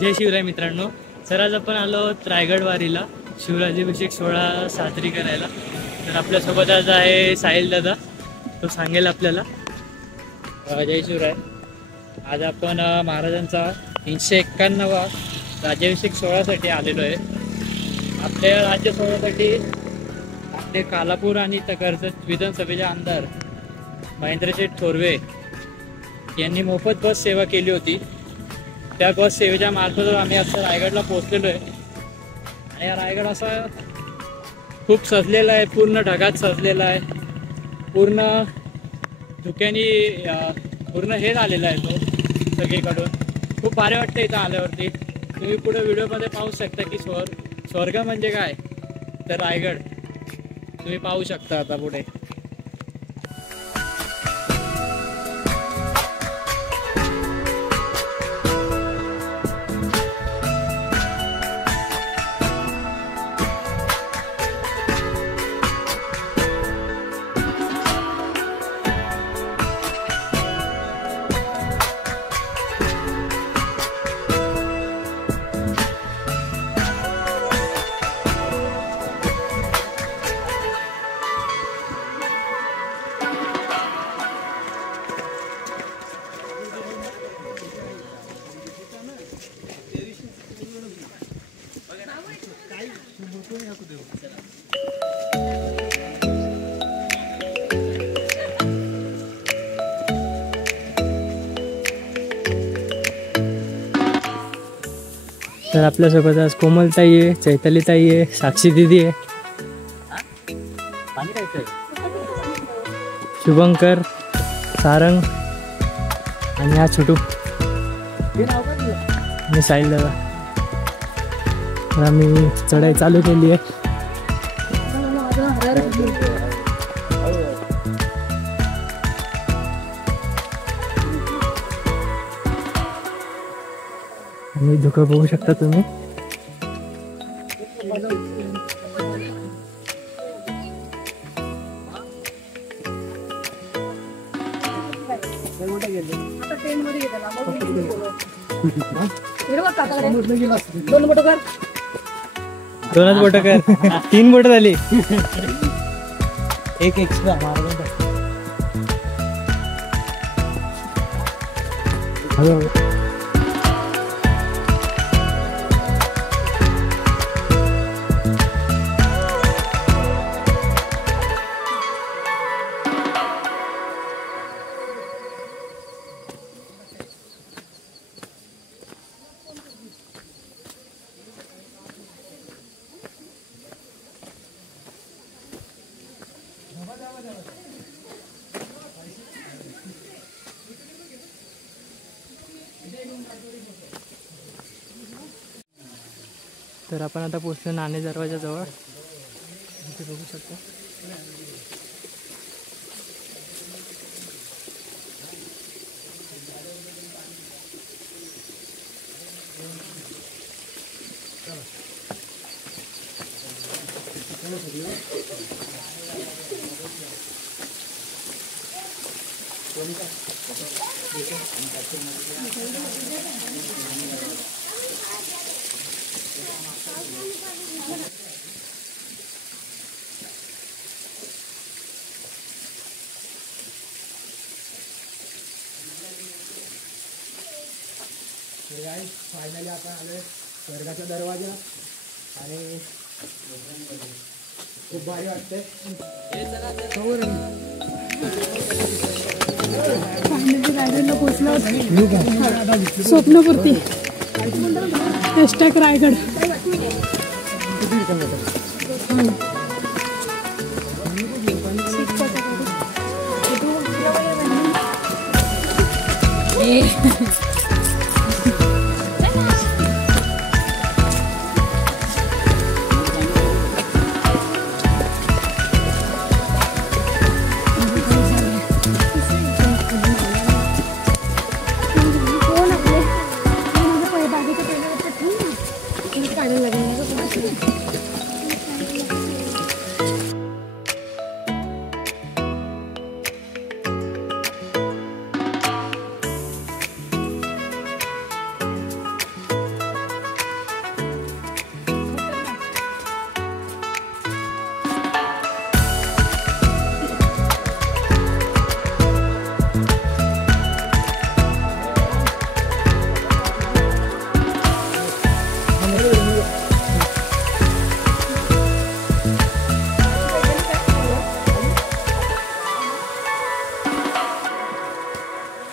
जय शिवराय मित्रांनो, तर आज आपण आलो रायगड वारीला शिवराज्याभिषेक सोहळा साजरी करायला. तर आपल्यासोबत आज आहे साहिल दादा, तो सांगेल आपल्याला. जय शिवराय. आज आपण महाराजांचा 391वा राज्याभिषेक सोहळ्यासाठी आलेलो आहे. आपल्या राज्य सोहळ्यासाठी आपले कालापूर आणि कर्जत विधानसभेचे आमदार महेंद्रशेठ थोरवे यांनी मोफत बस सेवा केली होती. त्या बस सेवेच्या मार्फत आम्ही आता रायगडला पोहोचलेलो आहे. आणि हा रायगड असा खूप सजलेला आहे, पूर्ण ढगात सजलेला आहे, पूर्ण धुक्यानी पूर्ण हे झालेला आहे तो सगळीकडून. खूप भारी वाटतं इथं आल्यावरती. तुम्ही पुढे व्हिडिओमध्ये पाहू शकता की स्वर्ग म्हणजे काय, तर रायगड तुम्ही पाहू शकता आता पुढे. तर आपल्यासोबत आज कोमलताई आहे, चैतालीताई आहे, साक्षी दिदी आहे, शुभंकर, सारंग आणि हा छोटू आणि साहिल दादा. तर आम्ही चढाई चालू केली आहे. आणि धुकं बघू शकता तुम्ही. दोनच बोट कर, 3 बोट झाली, एक एक्स्ट्रा मार्ग. तर आपण आता पोहोचलो नाणे दरवाजाजवळ. इथे बघू शकता. फायनली आपण आलोय स्वर्गाचा दरवाजा आणि खूप भारी वाटतंय. फायनली रायगडला पोहोचलो. स्वप्नपूर्ती #रायगड.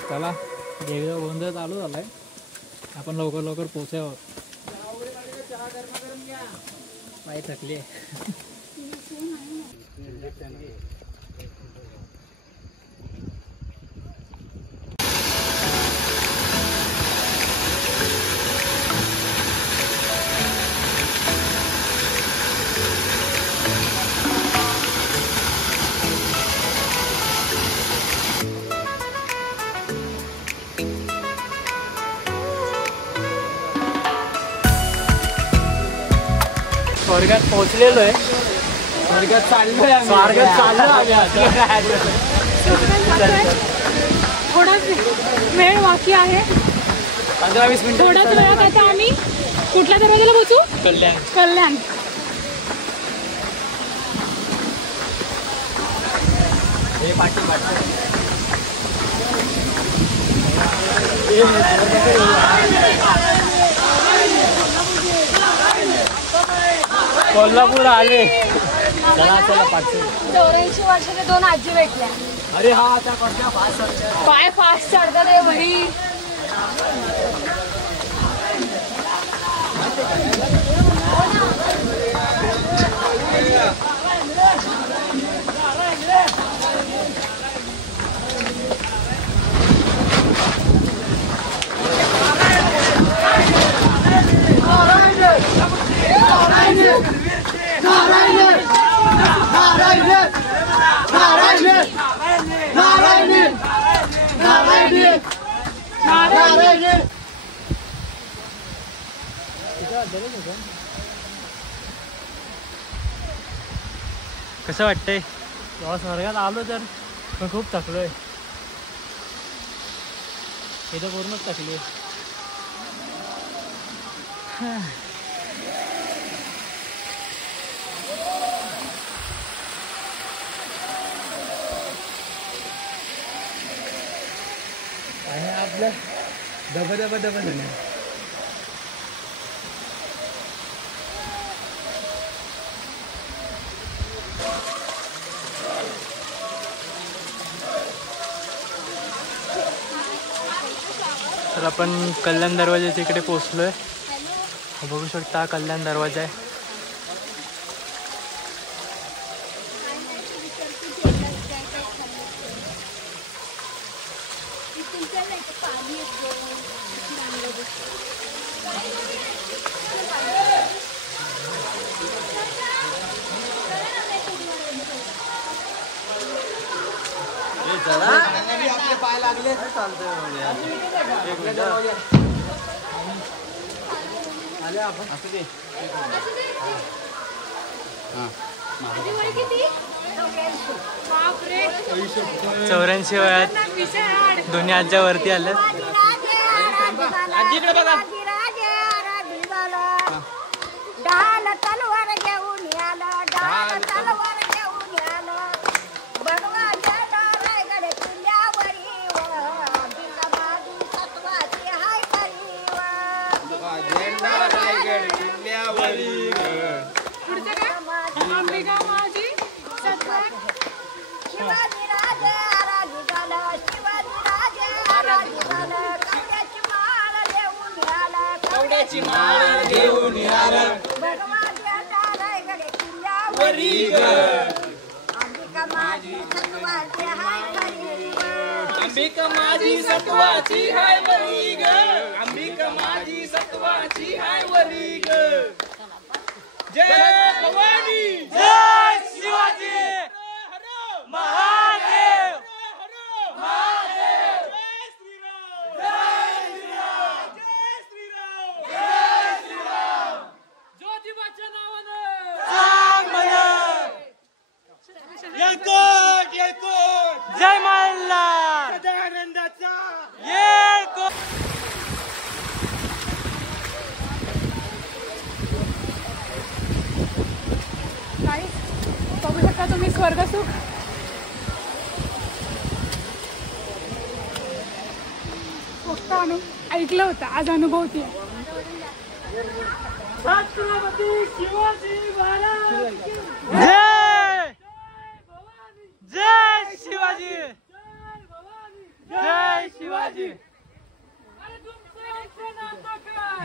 चला देवीचा गोंधळ चालू झालाय, आपण लवकर लवकर पोहोचावं. बाई थकली आहे. स्वर्गात पोहोचलेलो आहे. स्वर्गात चाललोय आम्ही. स्वर्गात चाललो आम्ही आता. थोडाच वेळ बाकी आहे. 15-20 मिनिटं. थोड्याच वेळात आता आम्ही कुठल्या दरवाजाला पोहोचू? कल्याण. कल्याण. हे पाठी पाठी. कोल्हापूर आले. चला चला पाठी. 84 वर्षाच्या 2 आजी भेटल्या. अरे हा त्या कोणत्या फास्ट काय फास्ट चढतात रे वरी. कसं वाटतंय? जेव्हा स्वर्गात आलो तर पण खूप थकलोय. इथं पूर्णच थकली. आणि आपलं दबदबा झालं. तर आपण कल्याण दरवाजाच्या इकडे पोहोचलोय. बघू शकता हा कल्याण दरवाजा आहे. आपले पाय लागले चालतंय. बापरे. 84 वयात दोन्ही आजच्या वरती आल्या. आजीकडे बघा. डाल तलवार घेऊन आलं. डाल तलवार घेऊन आलं. भगवानच्या रायगड किल्ल्यावरी सत्वाची हाय रायगड किल्ल्यावरी पुढचं काय? अंबिका माझी सत्वा. शिवाजी राजे आराधी झालं. शिवाजी राजे आराधी झालं. कवड्याची माळ देऊन आलं. कवड्याची माळ घेऊन आलं. भगवानच्या रायगड किल्ल्यावरी अंबिका माझी सत्वाची हाय खरी. अंबिका माझी सत्वाची हाय वरी ग. अंबिका माझी सत्वाची हाय वरी ग. जय भवानी. जय शिवाजी महादेव. महादेव. जय श्रीराम. जय श्रीराम. जय श्रीराम. जय श्रीराम. ज्योतिबाच्या शिवाजीराजांच्या नावानं सांग म्हणा. येळकोट येळकोट जय मल्हार. सदानंदाचा येळकोट. काही बघू शकता तुम्ही स्वर्गसुख. फक्त ऐकलं होतं, आज अनुभवते. छत्रपती शिवाजी महाराज जय जय शिवाजी. जय शिवाजी.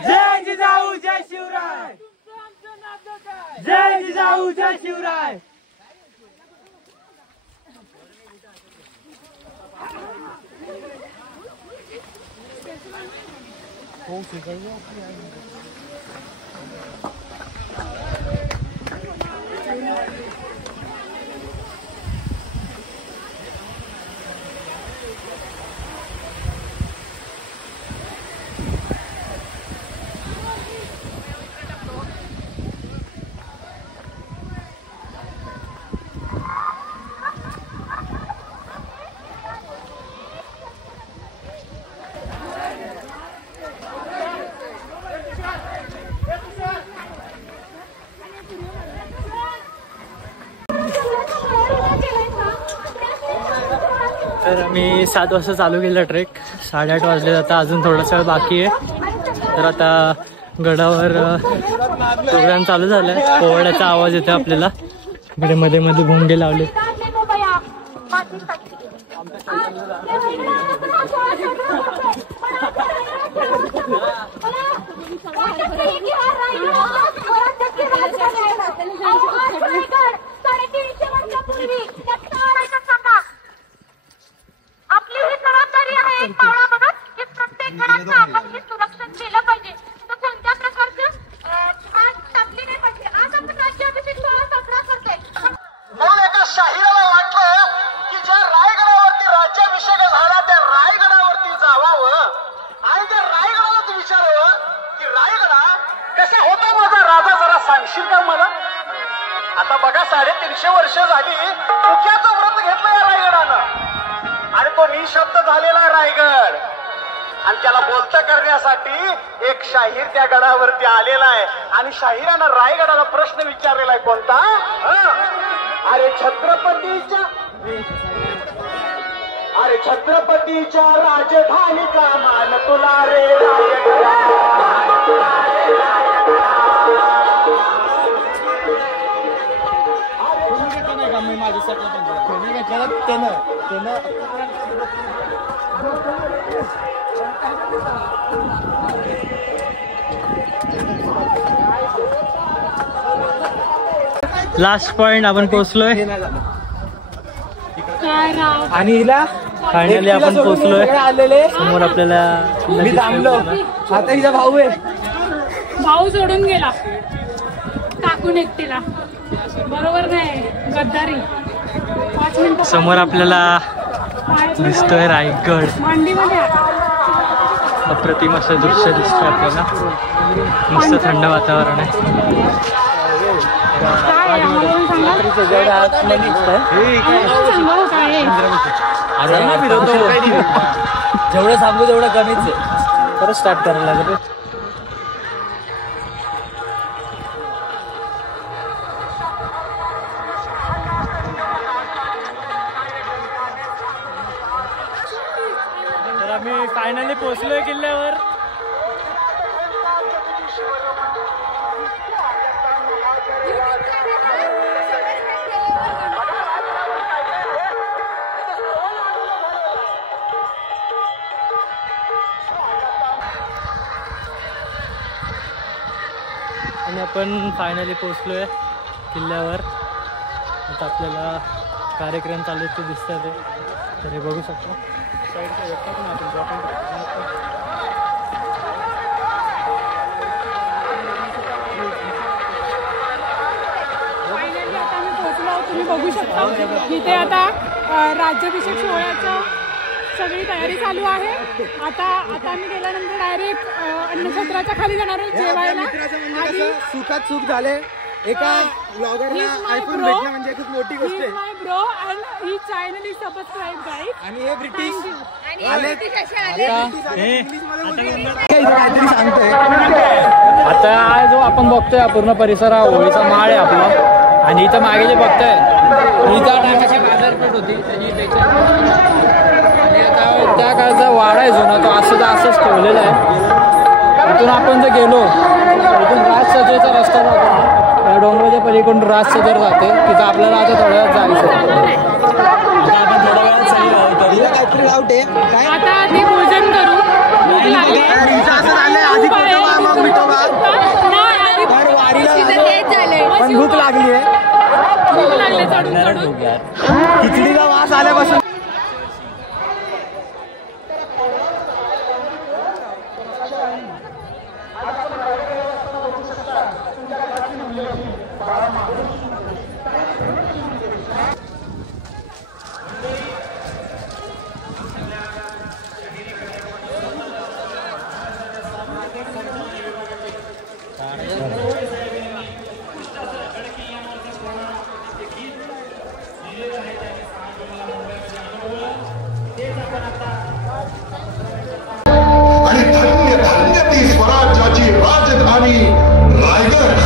जय जिजाऊ जय शिवराय. जय जिजाऊ जय शिवराय. तर आम्ही 7 वाजता चालू केला ट्रेक. 8:30 वाजले. आता अजून थोडासा वेळ बाकी आहे. तर आता गडावर प्रोग्राम चालू झालाय. पोवाड्याचा आवाज येतो आपल्याला. इकडे मध्ये मध्ये भुंगे लावले. आपली ही जबाबदारी आहे एक पावला बघत की प्रत्येक घराचं आपण हे सुरक्षण केलं पाहिजे. तर कोणत्या प्रकारचं टाकली नाही पाहिजे. आज आपण राज्याभिषेक सोहळा साजरा करतोय. म्हणून एका शाहिराला वाटलं की ज्या रायगडावरती राज्याभिषेक झाला त्या रायगडावरती जावावं आणि त्या रायगडालाच विचारावं की रायगडा कसा होता माझा राजा, जरा सांगशील का मला. आता बघा 350 वर्ष झाली मुख्याचं व्रत घेतलं या रायगडानं आणि तो निशब्द झालेला रायगड. आणि त्याला बोलतं करण्यासाठी एक शाहीर त्या गडावरती आलेला आहे आणि शाहिरानं रायगडाला प्रश्न विचारलेला आहे. कोणता. अरे छत्रपतीच्या राजधानीचा मान तुला रे रायगडा. लास्ट पॉइंट आपण पोहोचलोय काय राव. आणि हिला फायनली आपण पोहोचलोय. समोर आपल्याला मी थांबलो. आता हिचा भाऊ आहे. भाऊ सोडून गेला टाकून एकटीला. बरोबर नाही, गद्दारी. 5 मिनिटं समोर आपल्याला दिसतोय रायगड. मांडीमध्ये अप्रतिम असं दृश्य दिसतंय आपल्याला. मस्त थंड वातावरण आहे. काय आम्हाला सांगा. सांगा काय जेवढं सांगू तेवढं कमीच आहे. परत स्टार्ट करायला लागेल. तर आम्ही फायनली पोहोचलोय किल्ल्यावर. आणि आपण फायनली पोहोचलोय किल्ल्यावर. आता आपल्याला कार्यक्रम चालू ते दिसतात ते. तर हे बघू शकतो. फायनली आता आम्ही पोहोचलो. तुम्ही बघू शकता इथे आता राज्याभिषेक सोहळ्याचं सगळी तयारी चालू आहे. आता आम्ही गेल्यानंतर डायरेक्ट अन्नछत्राच्या खाली जाणार आहोत जेवायला. म्हणजे सुखात सुख झाले. एका ब्लॉगरला आयफोन भेटणं म्हणजे खूप मोठी गोष्ट आहे. माय ब्रो अँड ही चॅनल इज सबस्क्राइब गाईज. आणि हे ब्रिटिश आले काहीतरी सांगतोय. आता हा जो आपण बघतोय पूर्ण परिसर हा होळीचा माळ आहे आपला. आणि इथं मागे जे बघताय ही त्या टायमाची बाजारपेठ होती त्याची आणि आता त्या काळाचा वाडा आहे जुना तो असंच ठेवलेला आहे. इथून आपण जर गेलो इथून राजसजेचा रस्ता जातो. त्या डोंगराच्या पलीकडून राजसजर जाते तिथं आपल्याला आता थोड्या वेळात जायचं. आपण थोड्या वेळात काहीतरी डाऊट आहे काय आता आधी भोजन करू. भूक लागली. असं झालंय आधी कोटोबा मग विठोबा तर वारीला पण भूक लागली आहे. भूक लागले चढून खिचडीचा वास आल्यापासून आणि धन्य धन्य ती स्वराज्याची राजधानी रायगड.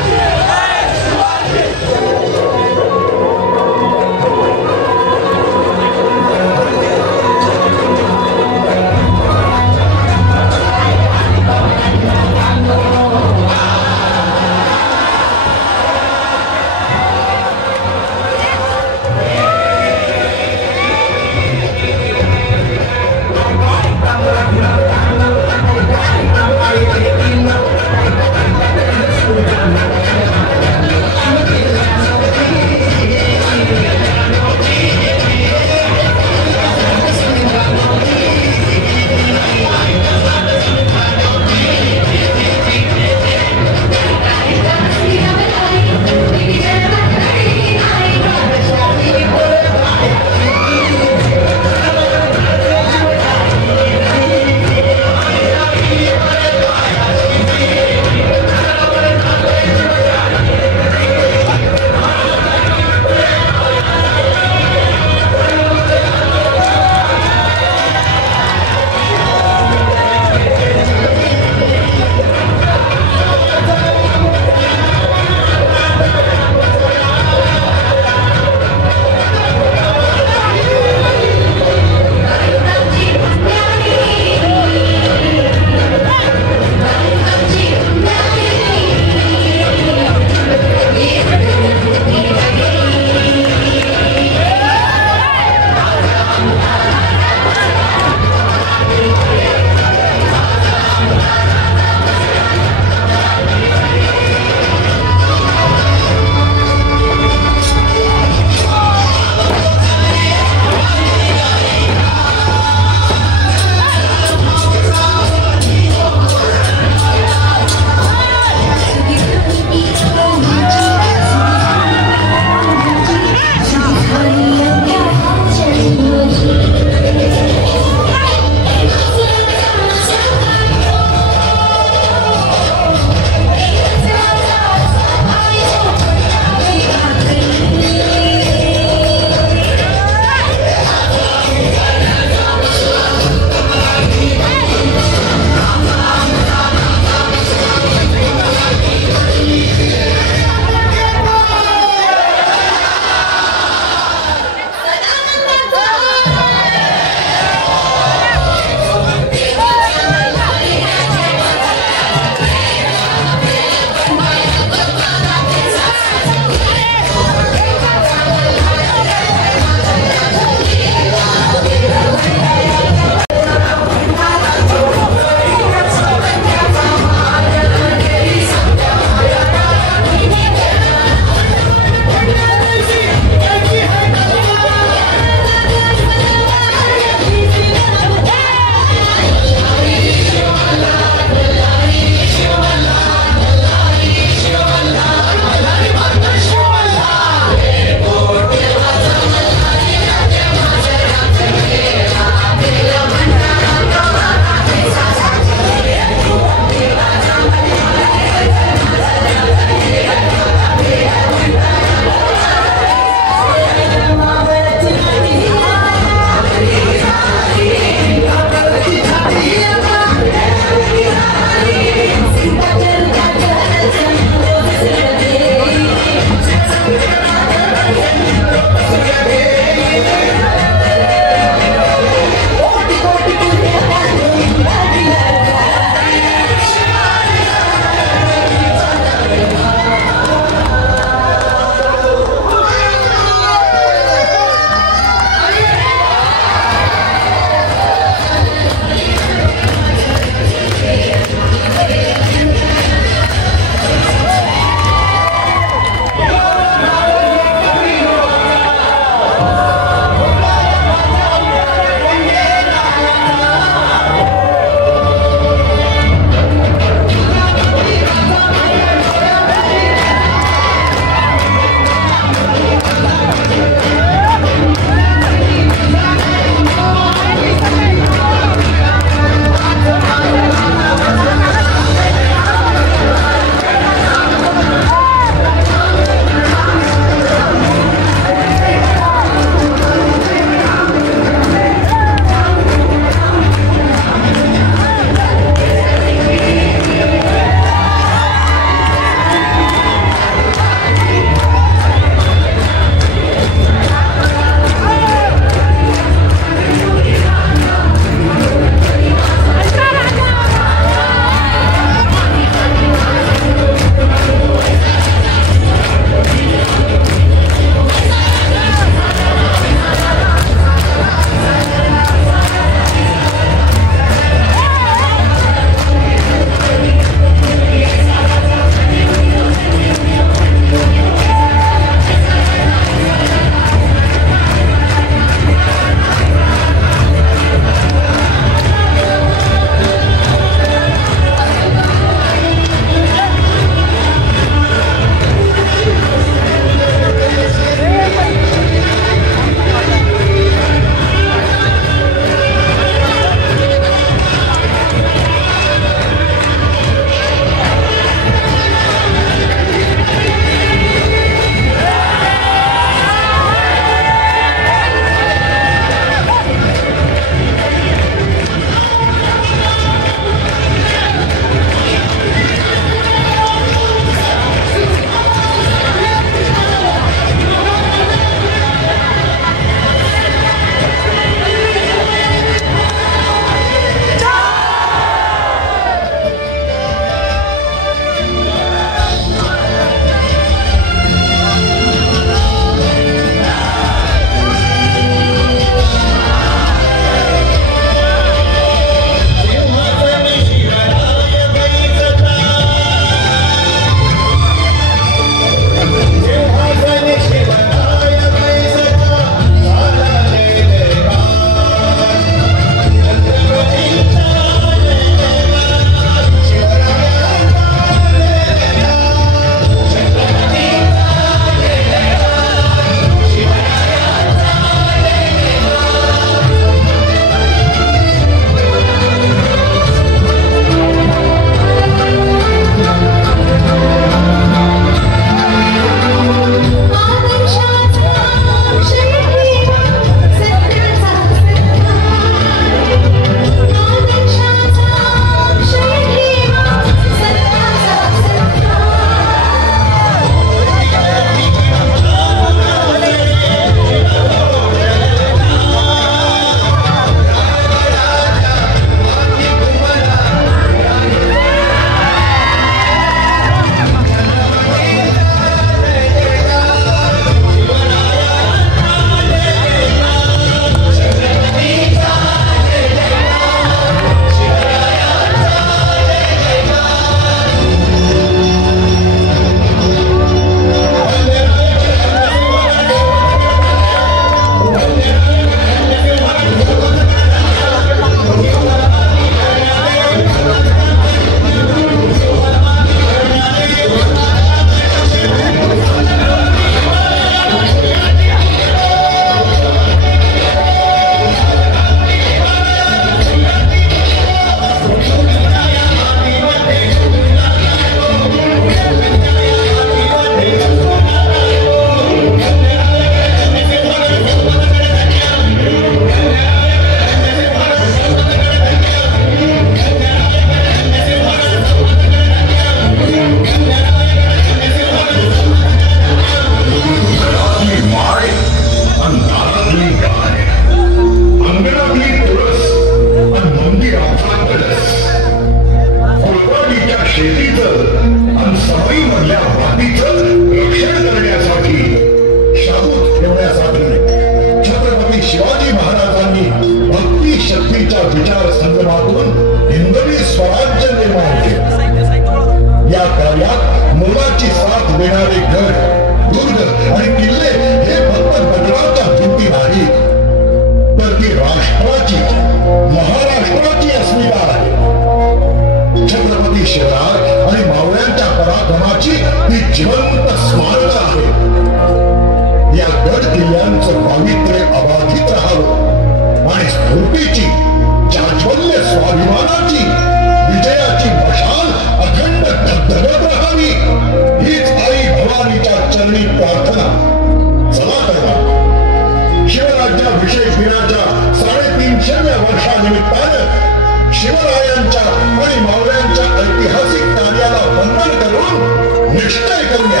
निश्चय करून घ्या.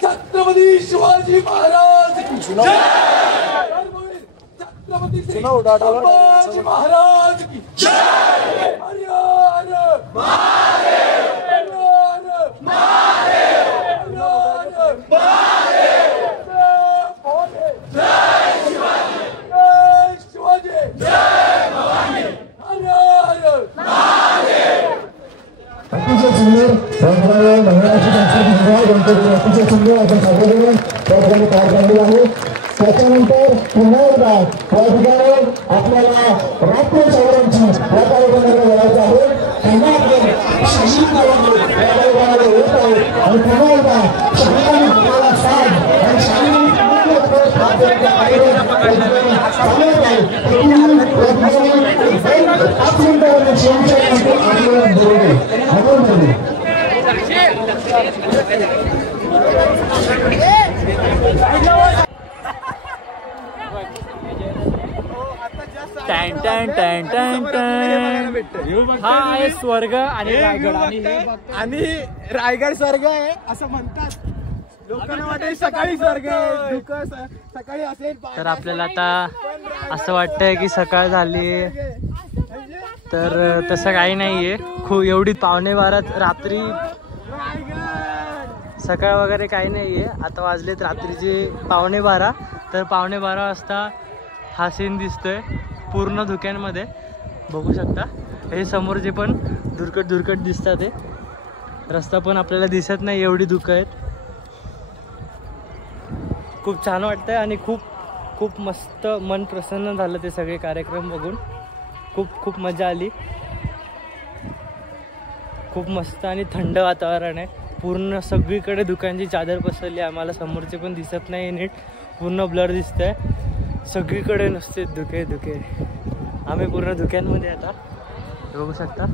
छत्रपती शिवाजी महाराज की जय. छत्रपती शिवाजी महाराज की जय. हर हर महादेव. हर हर महादेव. हर हर महादेव. जय शिवाजी. जय शिवाजी. जय भवानी. हर हर महादेव. अतिशय सुंदर मंगळाची गणपती अतिशय सुंदर आपण साजरा करून त्या ठिकाणी पार पाडलेला आहे. त्याच्यानंतर पुन्हा एकदा त्या ठिकाणी आपल्याला रात्र चौऱ्यांची या कार्यक्रमाला बोलायचं आहे. पुन्हा आपण शाही गावामध्ये या कार्यक्रमाला येत आहे आणि पुन्हा एकदा शाहीराने आपल्याला साथ आणि शाहीराने चालत आहे. पाच मिनिटावर आपल्याला बोलू. टॅन टॅन टॅन टॅन टॅन. हा आहे स्वर्ग आणि रायगड आणि रायगड स्वर्ग आहे असं म्हणतात. लोकांना वाटेल सकाळी स्वर्ग आहे, सकाळी असेल. तर आपल्याला आता असं वाटतंय की सकाळ झाली, तर तसं काही नाहीये. खूप एवढी 11:15 रात्री, सकाळ वगैरे काही नाहीये. आता वाजलेत रात्रीचे 11:15. तर 11:15 वाजता हा सीन दिसतोय पूर्ण धुक्यांमध्ये. बघू शकता हे समोरचे पण दुर्कट दिसतात. ते रस्ता पण आपल्याला दिसत नाही, एवढी धुकं आहेत. खूप छान वाटतंय आणि खूप मस्त मन प्रसन्न झालं ते सगळे कार्यक्रम बघून. खूप मजा आली. खूप मस्त आणि थंड वातावरण आहे. पूर्ण सगळीकडे धुक्यांची चादर पसरली. आम्हाला समोरचे पण दिसत नाही नीट, पूर्ण ब्लर दिसतंय. सगळीकडे नुसते धुके. आम्ही पूर्ण धुक्यांमध्ये आता बघू शकता.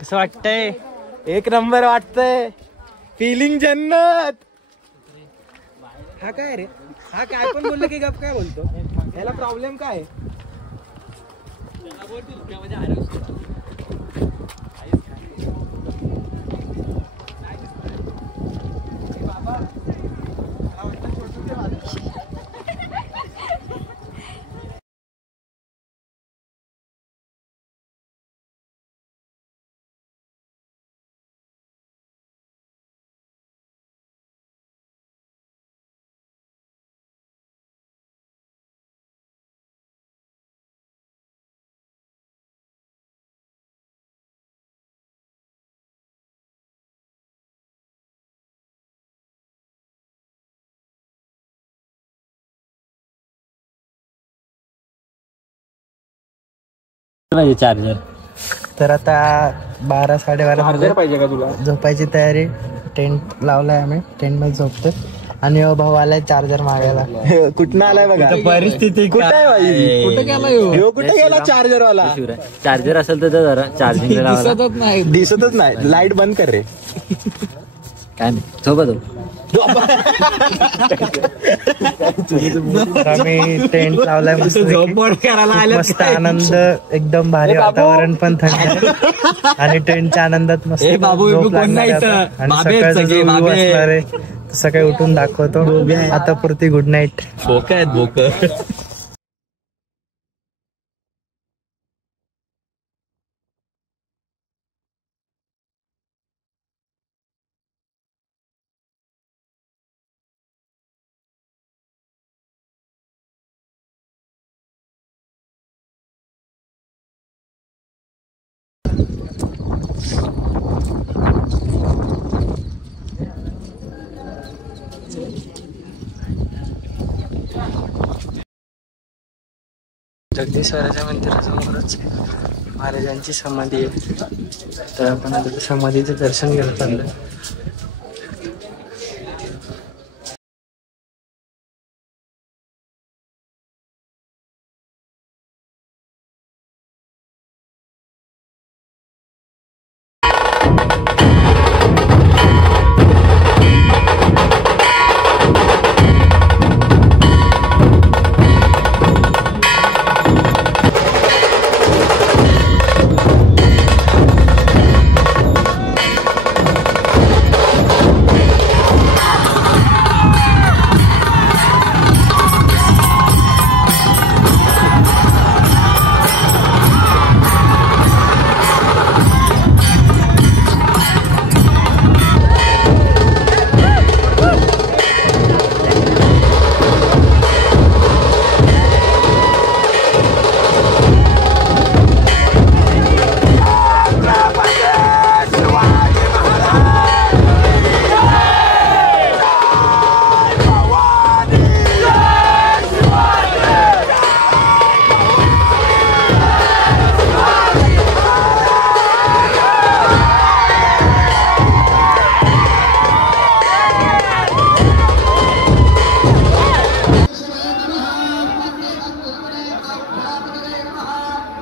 कसं वाटतंय? एक नंबर वाटतंय. फिलिंग जन्नत. हा काय रे, हा काय पण बोललं की गप काय बोलतो. याला प्रॉब्लेम काय? चार्जर. तर आता 12-12:30 पाहिजे का तुला? झोपायची तयारी. टेंट लावलाय आम्ही, टेंट मध्ये झोपतोय. आणि भाऊ आलाय चार्जर मागायला. कुठं आलाय बघा परिस्थिती. कुठे आहे भाई? कुठे गेला कुठे गेला चार्जर वाला? चार्जर असेल तर जरा चार्जिंग दिसतच नाही. लाईट बंद कर रे. काय नाही झोपत. तर आम्ही टेंट लावलाय मस्त आनंद, एकदम भारी वातावरण पण थंड आणि टेंटच्या आनंदात मस्त झोप लागणार आहे. आणि सकाळचं जो व्ह्यू असणार आहे सकाळी उठून दाखवतो. आता पुरती गुड नाईट. बोका आहेत बोक. जगदीश्वराच्या मंदिरासमोरच महाराजांची समाधी आहे. तर आपण आता समाधीचं दर्शन घ्यायला चाललोय.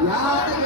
या